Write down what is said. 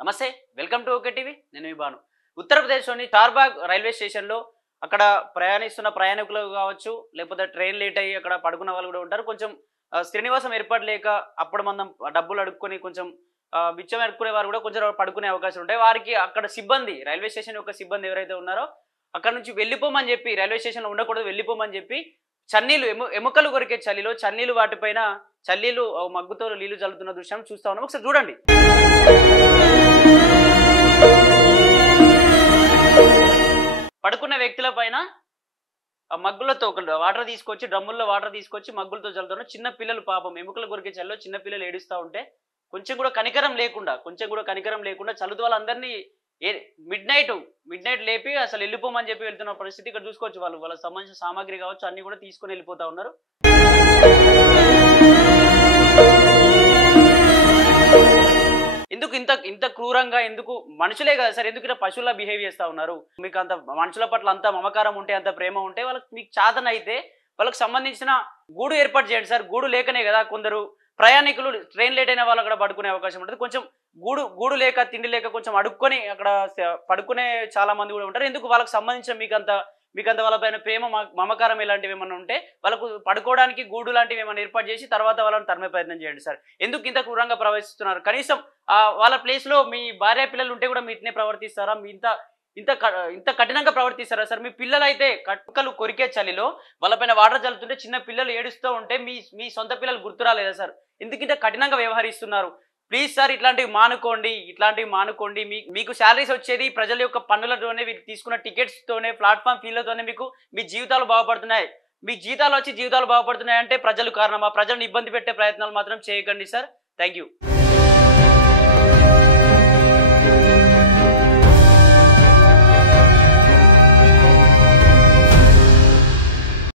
నమస్తే, welcome to okay TV. నేను మీ బాను. ఉత్తరప్రదేశ్లోని చార్బాగ్ రైల్వే స్టేషన్లో అక్కడ ప్రయాణిస్తున్న ప్రయాణికులు కావచ్చు, లేకపోతే ట్రైన్ లేట్ అయ్యి అక్కడ పడుకున్న వాళ్ళు కూడా ఉంటారు. కొంచెం శ్రీనివాసం ఏర్పాటు లేక అప్పుడు మనం డబ్బులు అడుక్కొని కొంచెం బిచ్చం అడుక్కునే వారు కూడా కొంచెం పడుకునే అవకాశం ఉంటాయి. వారికి అక్కడ సిబ్బంది, రైల్వే స్టేషన్ యొక్క సిబ్బంది ఎవరైతే ఉన్నారో అక్కడ నుంచి వెళ్ళిపోమని చెప్పి, రైల్వే స్టేషన్లో ఉండకూడదు వెళ్ళిపోమని చెప్పి చన్నీలు ఎముకలు కొరికే చలిలో చన్నీలు వాటిపైన చల్లీలు మగ్గుతో నీళ్లు చల్లుతున్న దృశ్యం చూస్తా ఉన్నాం. ఒకసారి చూడండి. పడుకున్న వ్యక్తుల పైన మగ్గులతో వాటర్ తీసుకొచ్చి, డ్రమ్ముల్లో వాటర్ తీసుకొచ్చి మగ్గులతో చల్లుతున్నారు. చిన్న పిల్లలు పాపం ఎముకలు కొరికే చలిలో చిన్న పిల్లలు ఏడుస్తూ ఉంటే కొంచెం కూడా కనికరం లేకుండా చల్లుతూ వాళ్ళందరినీ మిడ్ నైట్ లేపి అసలు వెళ్ళిపోమని చెప్పి వెళ్తున్న పరిస్థితి ఇక్కడ చూసుకోవచ్చు. వాళ్ళకి సంబంధించిన సామాగ్రి కావచ్చు అన్ని కూడా తీసుకొని వెళ్ళిపోతా ఉన్నారు. ఎందుకు ఇంత క్రూరంగా, ఎందుకు మనుషులే కదా సార్, ఎందుకు ఇలా పశువులా బిహేవ్ చేస్తూ ఉన్నారు? మీకు అంత మనుషుల పట్ల అంత మమకారం ఉంటే, అంత ప్రేమ ఉంటే వాళ్ళకి మీకు చాతన అయితే వాళ్ళకి సంబంధించిన గూడు ఏర్పాటు చేయండి సార్. గూడు లేకనే కదా కొందరు ప్రయాణికులు ట్రైన్ లేట్ అయిన వాళ్ళు అక్కడ పడుకునే అవకాశం ఉంటుంది. కొంచెం గూడు లేక తిండి లేక కొంచెం అడుక్కొని అక్కడ పడుకునే చాలా మంది కూడా ఉంటారు. ఎందుకు వాళ్ళకి సంబంధించిన మీకంత వాళ్ళపైన ప్రేమ మమకారం ఇలాంటివి ఏమన్నా ఉంటే వాళ్ళకు పడుకోవడానికి గూడు లాంటివి ఏమైనా ఏర్పాటు చేసి తర్వాత వాళ్ళని తరిమే ప్రయత్నం చేయండి సార్. ఎందుకు ఇంత క్రూరంగా ప్రవర్తిస్తున్నారు? కనీసం వాళ్ళ ప్లేస్లో మీ భార్య పిల్లలు ఉంటే కూడా మీటినే ప్రవర్తిస్తారా? మీ ఇంత కఠినంగా ప్రవర్తిస్తారా సార్? మీ పిల్లలు అయితే కట్టుకలు కొరికే చలిలో వాళ్ళపైన వాటర్ చల్లుతుంటే చిన్న పిల్లలు ఏడుస్తూ ఉంటే మీ సొంత పిల్లలు గుర్తురాలేదా సార్? ఎందుకు ఇంత కఠినంగా వ్యవహరిస్తున్నారు? ప్లీజ్ సార్, ఇట్లాంటివి మానుకోండి. మీకు శాలరీస్ వచ్చేది ప్రజల యొక్క పన్నులతోనే, వీళ్ళు తీసుకున్న టికెట్స్తోనే, ప్లాట్ఫామ్ ఫీలతోనే మీ జీవితాలు బాగుపడుతున్నాయి. మీ జీతాలు బాగుపడుతున్నాయి అంటే ప్రజలు కారణమా? ప్రజలను ఇబ్బంది పెట్టే ప్రయత్నాలు మాత్రం చేయకండి సార్. Thank you.